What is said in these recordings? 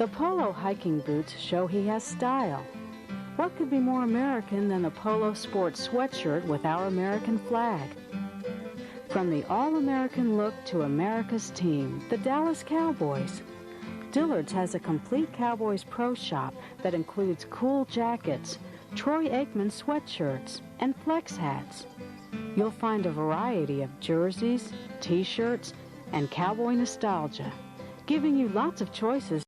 The polo hiking boots show he has style. What could be more American than a polo sports sweatshirt with our American flag? From the all-American look to America's team, the Dallas Cowboys. Dillard's has a complete Cowboys pro shop that includes cool jackets, Troy Aikman sweatshirts, and flex hats. You'll find a variety of jerseys, t-shirts, and cowboy nostalgia, giving you lots of choices.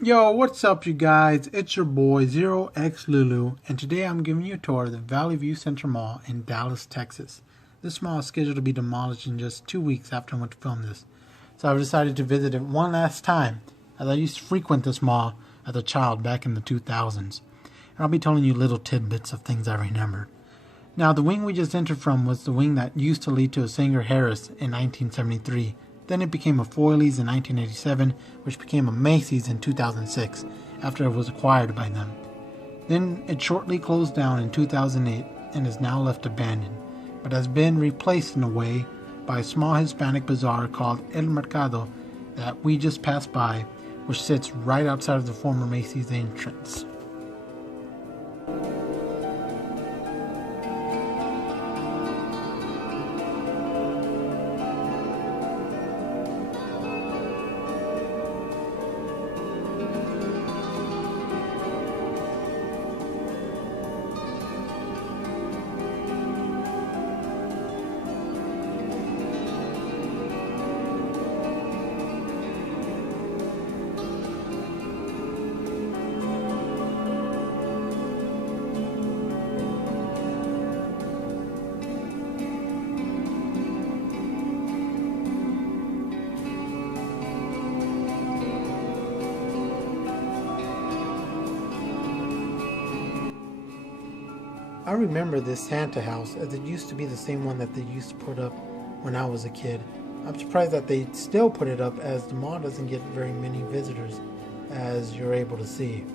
Yo, what's up you guys? It's your boy 0x Lulu, and today I'm giving you a tour of the Valley View Center Mall in Dallas, Texas. This mall is scheduled to be demolished in just 2 weeks after I went to film this, so I've decided to visit it one last time, as I used to frequent this mall as a child back in the 2000s. And I'll be telling you little tidbits of things I remembered. Now, the wing we just entered from was the wing that used to lead to a Sanger Harris in 1973. Then it became a Foyle's in 1987, which became a Macy's in 2006, after it was acquired by them. Then it shortly closed down in 2008 and is now left abandoned, but has been replaced in a way by a small Hispanic bazaar called El Mercado that we just passed by, which sits right outside of the former Macy's entrance. I remember this Santa house as it used to be the same one that they used to put up when I was a kid. I'm surprised that they still put it up, as the mall doesn't get very many visitors, as you're able to see.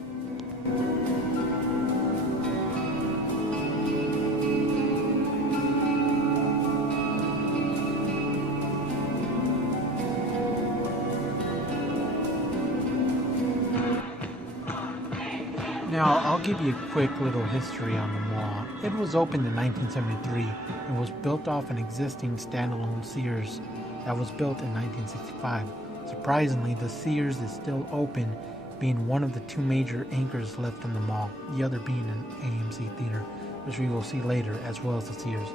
Now, I'll give you a quick little history on the mall. It was opened in 1973 and was built off an existing standalone Sears that was built in 1965. Surprisingly, the Sears is still open, being one of the two major anchors left in the mall, the other being an AMC theater, which we will see later, as well as the Sears.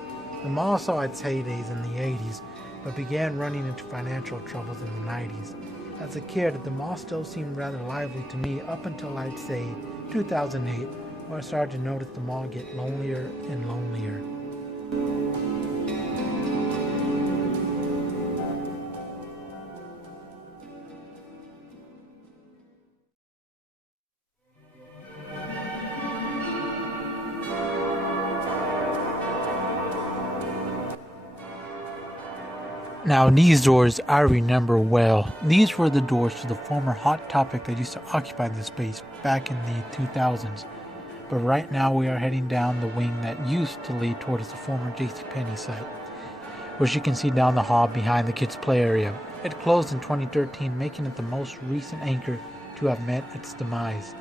The mall saw its heydays in the 80s, but began running into financial troubles in the 90s. As a kid, the mall still seemed rather lively to me up until, I'd say, 2008, where I started to notice the mall get lonelier and lonelier. Now, these doors I remember well. These were the doors to the former Hot Topic that used to occupy this space back in the 2000s. But right now we are heading down the wing that used to lead towards the former JC Penney site, which you can see down the hall behind the kids' play area. It closed in 2013, making it the most recent anchor to have met its demise.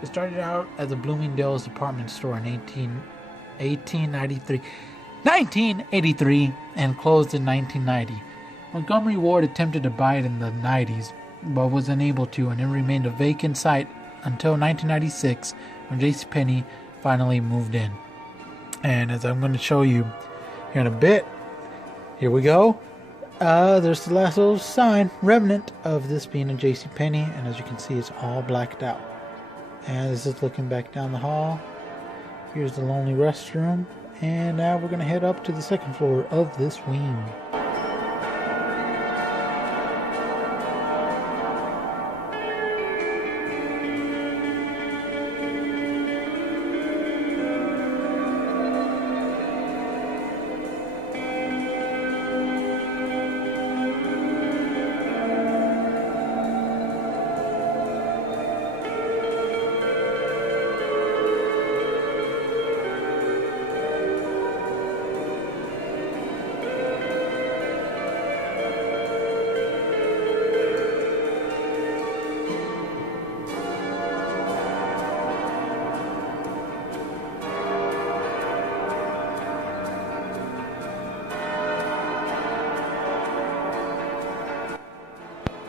It started out as a Bloomingdale's department store in 1983 and closed in 1990. Montgomery Ward attempted to buy it in the 90s, but was unable to, and it remained a vacant site until 1996, when JC Penney finally moved in. And as I'm going to show you here in a bit, here we go. There's the last little sign, remnant of this being a JC Penney, and as you can see, it's all blacked out. And this is looking back down the hall. Here's the lonely restroom, and now we're going to head up to the second floor of this wing.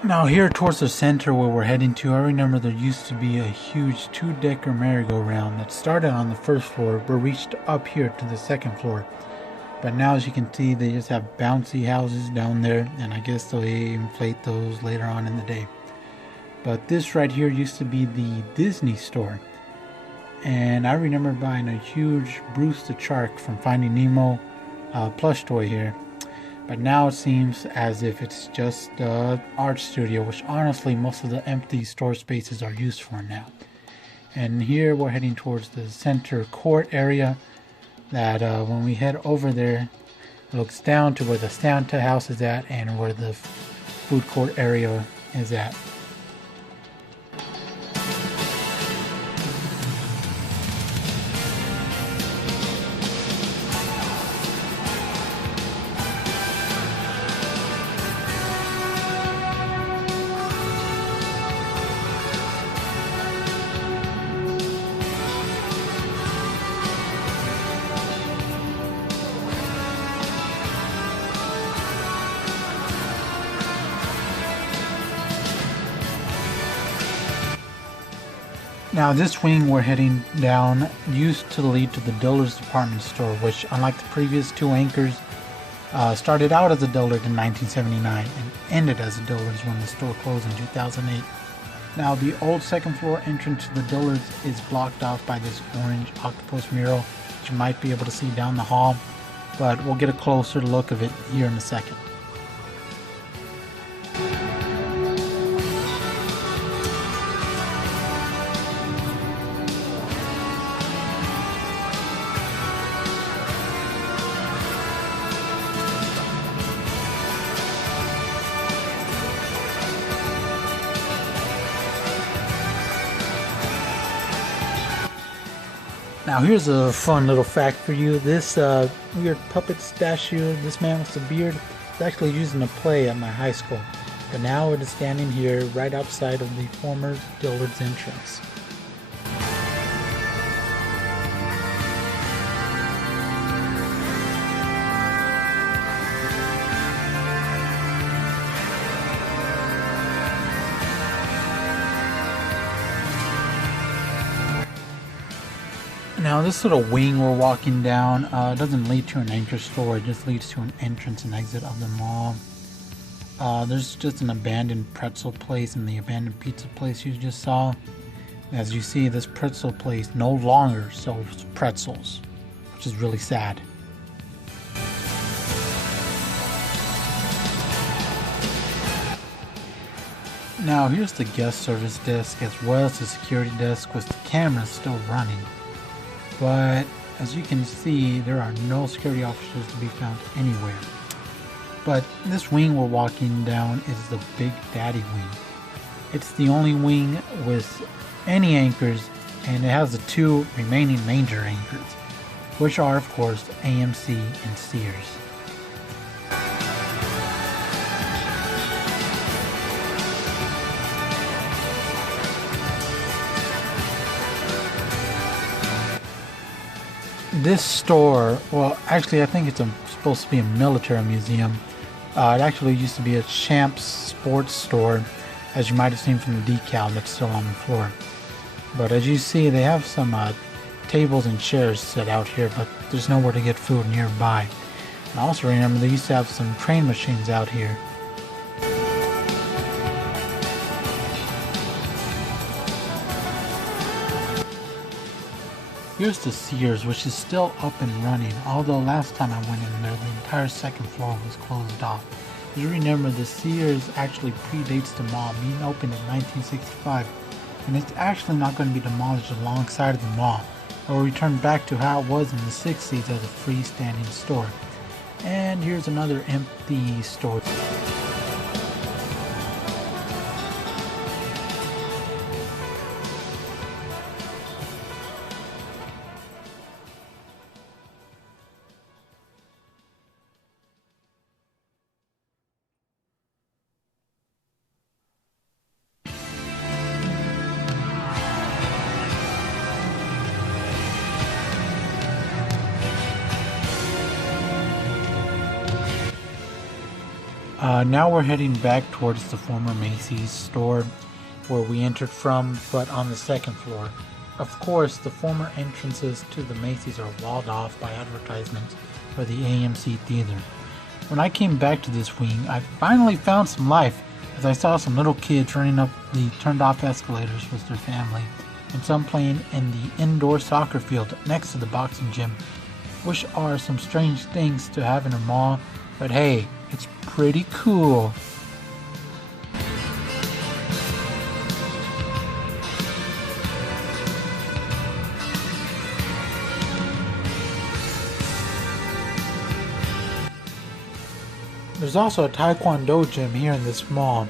Now here towards the center where we're heading to, I remember there used to be a huge 2-decker merry-go-round that started on the first floor but reached up here to the second floor. But now, as you can see, they just have bouncy houses down there, and I guess they'll inflate those later on in the day. But this right here used to be the Disney store, and I remember buying a huge Bruce the Shark from Finding Nemo plush toy here. But now it seems as if it's just an art studio, which honestly most of the empty store spaces are used for now. And here we're heading towards the center court area that when we head over there, it looks down to where the Santa house is at and where the food court area is at. Now this wing we're heading down used to lead to the Dillard's department store, which unlike the previous two anchors, started out as a Dillard in 1979 and ended as a Dillard's when the store closed in 2008. Now the old second floor entrance to the Dillard's is blocked off by this orange octopus mural, which you might be able to see down the hall, but we'll get a closer look of it here in a second. Now here's a fun little fact for you. This weird puppet statue, this man with the beard, is actually used in a play at my high school. But now it is standing here right outside of the former Dillard's entrance. Now this little wing we're walking down doesn't lead to an anchor store, it just leads to an entrance and exit of the mall. There's just an abandoned pretzel place and the abandoned pizza place you just saw. As you see, this pretzel place no longer sells pretzels, which is really sad. Now here's the guest service desk as well as the security desk with the cameras still running. But as you can see, there are no security officers to be found anywhere. But this wing we're walking down is the Big Daddy wing. It's the only wing with any anchors, and it has the two remaining major anchors, which are of course AMC and Sears. This store, well actually I think it's supposed to be a military museum. It actually used to be a Champs sports store, as you might have seen from the decal that's still on the floor. But as you see, they have some tables and chairs set out here, but there's nowhere to get food nearby. And I also remember they used to have some train machines out here. Here's the Sears, which is still up and running, although last time I went in there, the entire second floor was closed off. As you remember, the Sears actually predates the mall, being opened in 1965, and it's actually not going to be demolished alongside of the mall. It will return back to how it was in the 60s as a freestanding store. And here's another empty store. Now we're heading back towards the former Macy's store where we entered from, but on the second floor. Of course, the former entrances to the Macy's are walled off by advertisements for the AMC Theater. When I came back to this wing, I finally found some life as I saw some little kids running up the turned-off escalators with their family, and some playing in the indoor soccer field next to the boxing gym, which are some strange things to have in a mall, but hey, it's pretty cool. There's also a Taekwondo gym here in this mall,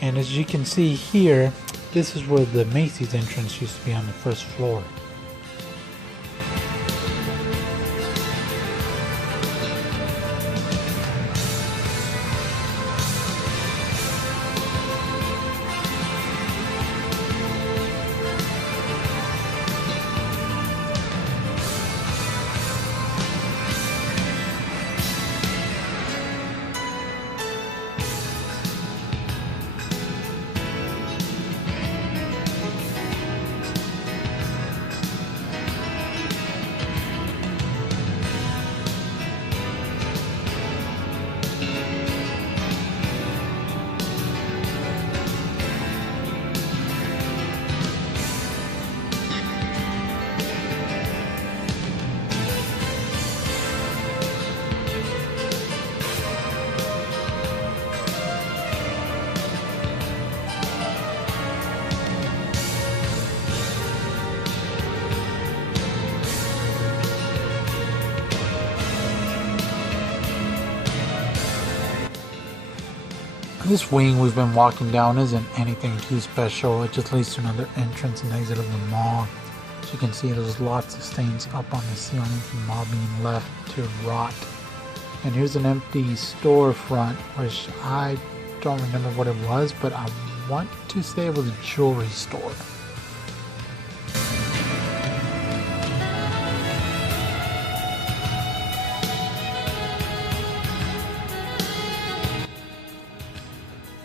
and as you can see here, this is where the Macy's entrance used to be on the first floor. This wing we've been walking down isn't anything too special. It just leads to another entrance and exit of the mall. As you can see, there's lots of stains up on the ceiling from the mall being left to rot. And here's an empty storefront, which I don't remember what it was, but I want to say it was a jewelry store.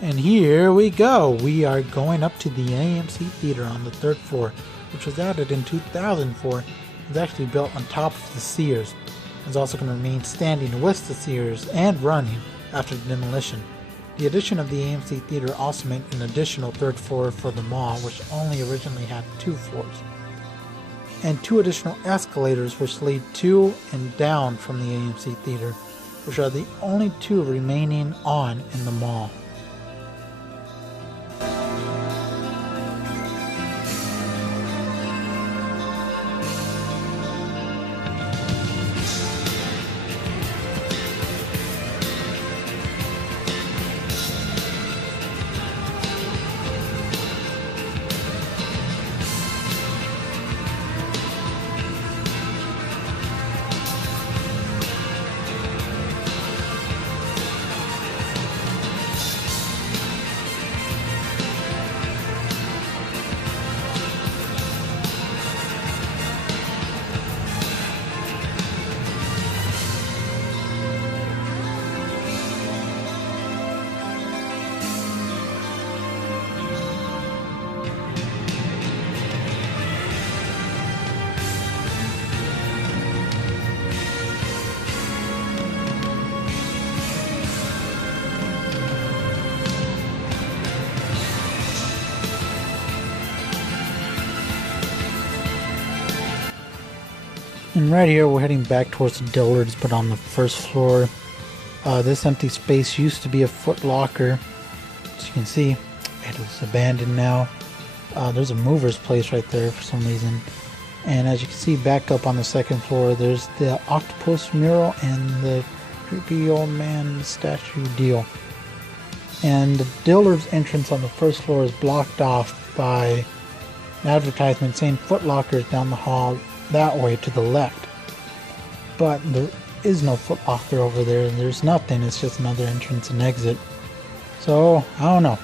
And here we go. We are going up to the AMC Theater on the third floor, which was added in 2004. It was actually built on top of the Sears. It's also going to remain standing with the Sears and running after the demolition. The addition of the AMC Theater also meant an additional third floor for the mall, which only originally had 2 floors. And 2 additional escalators which lead to and down from the AMC Theater, which are the only 2 remaining on in the mall. And right here we're heading back towards the Dillards, but on the first floor. This empty space used to be a Foot Locker. As you can see, it is abandoned now. There's a Mover's Place right there for some reason. And as you can see, back up on the second floor, there's the octopus mural and the creepy old man statue deal. And the Dillard's entrance on the first floor is blocked off by an advertisement saying Foot Locker is down the hall that way to the left. But there is no Foot Locker over there, and there's nothing. It's just another entrance and exit. So, I don't know.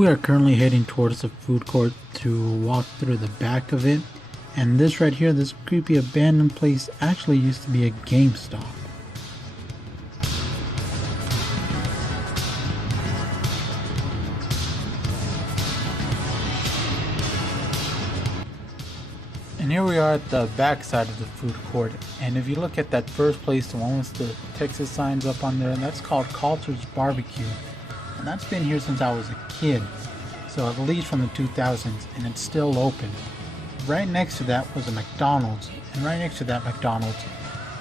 We are currently heading towards the food court to walk through the back of it. And this right here, this creepy abandoned place actually used to be a GameStop. And here we are at the back side of the food court, and if you look at that first place, the one with the Texas signs up on there, that's called Coulter's Barbecue, and that's been here since I was a kid, so at least from the 2000s, and it's still open. Right next to that was a McDonald's, and right next to that McDonald's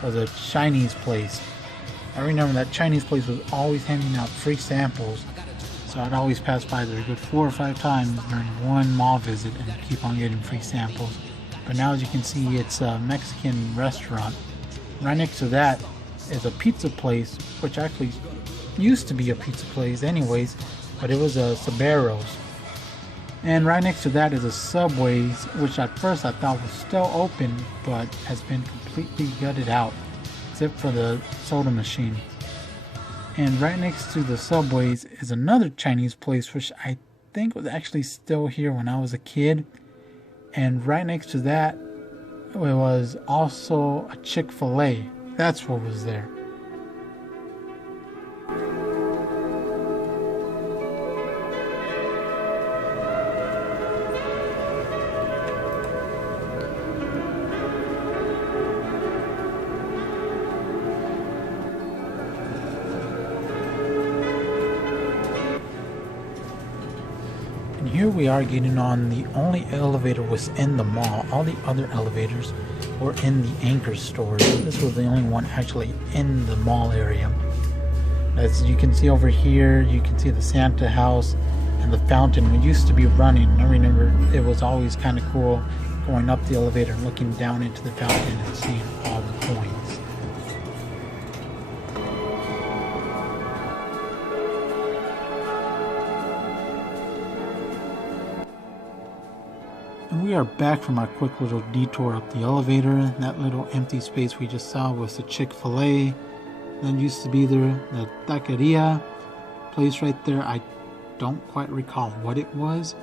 was a Chinese place. I remember that Chinese place was always handing out free samples, so I'd always pass by there a good 4 or 5 times during one mall visit and keep on getting free samples. But now, as you can see, it's a Mexican restaurant. Right next to that is a pizza place, which actually used to be a pizza place anyways, but it was a Sabero's. And right next to that is a Subway's, which at first I thought was still open, but has been completely gutted out, except for the soda machine. And right next to the Subway's is another Chinese place, which I think was actually still here when I was a kid. And right next to that, it was also a Chick-fil-A. That's what was there. And here we are getting on the only elevator was in the mall. All the other elevators were in the anchor stores. This was the only one actually in the mall area. As you can see over here, you can see the Santa house and the fountain. It used to be running. I remember it was always kind of cool going up the elevator and looking down into the fountain and seeing all the coins. And we are back from our quick little detour up the elevator. That little empty space we just saw was the Chick-fil-A. That used to be there. The taqueria place right there, I don't quite recall what it was.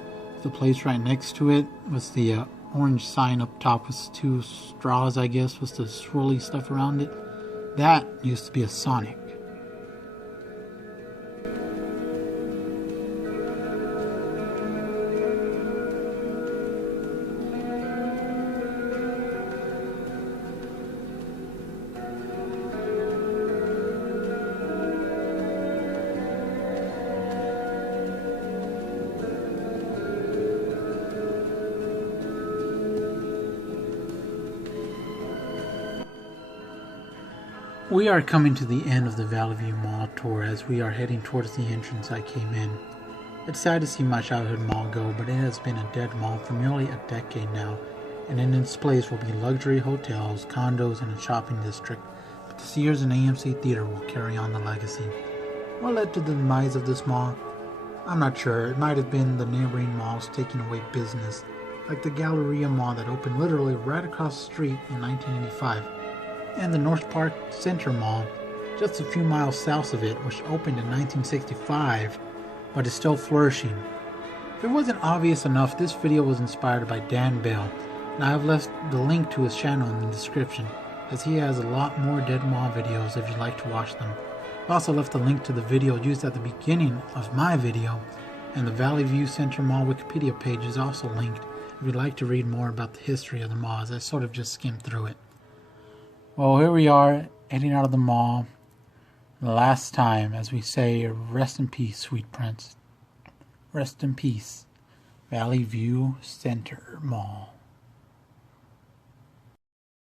The place right next to it was the orange sign up top with 2 straws, I guess, with the swirly stuff around it. That used to be a Sonic. We are coming to the end of the Valley View Mall tour as we are heading towards the entrance I came in. It's sad to see my childhood mall go, but it has been a dead mall for nearly a decade now, and in its place will be luxury hotels, condos, and a shopping district, but the Sears and AMC Theater will carry on the legacy. What led to the demise of this mall? I'm not sure. It might have been the neighboring malls taking away business, like the Galleria Mall that opened literally right across the street in 1985. And the North Park Center Mall, just a few miles south of it, which opened in 1965, but is still flourishing. If it wasn't obvious enough, this video was inspired by Dan Bell, and I have left the link to his channel in the description, as he has a lot more dead mall videos if you'd like to watch them. I also left a link to the video used at the beginning of my video, and the Valley View Center Mall Wikipedia page is also linked if you'd like to read more about the history of the mall, as I sort of just skimmed through it. Well, here we are, heading out of the mall. The last time, as we say, rest in peace, sweet prince. Rest in peace, Valley View Center Mall.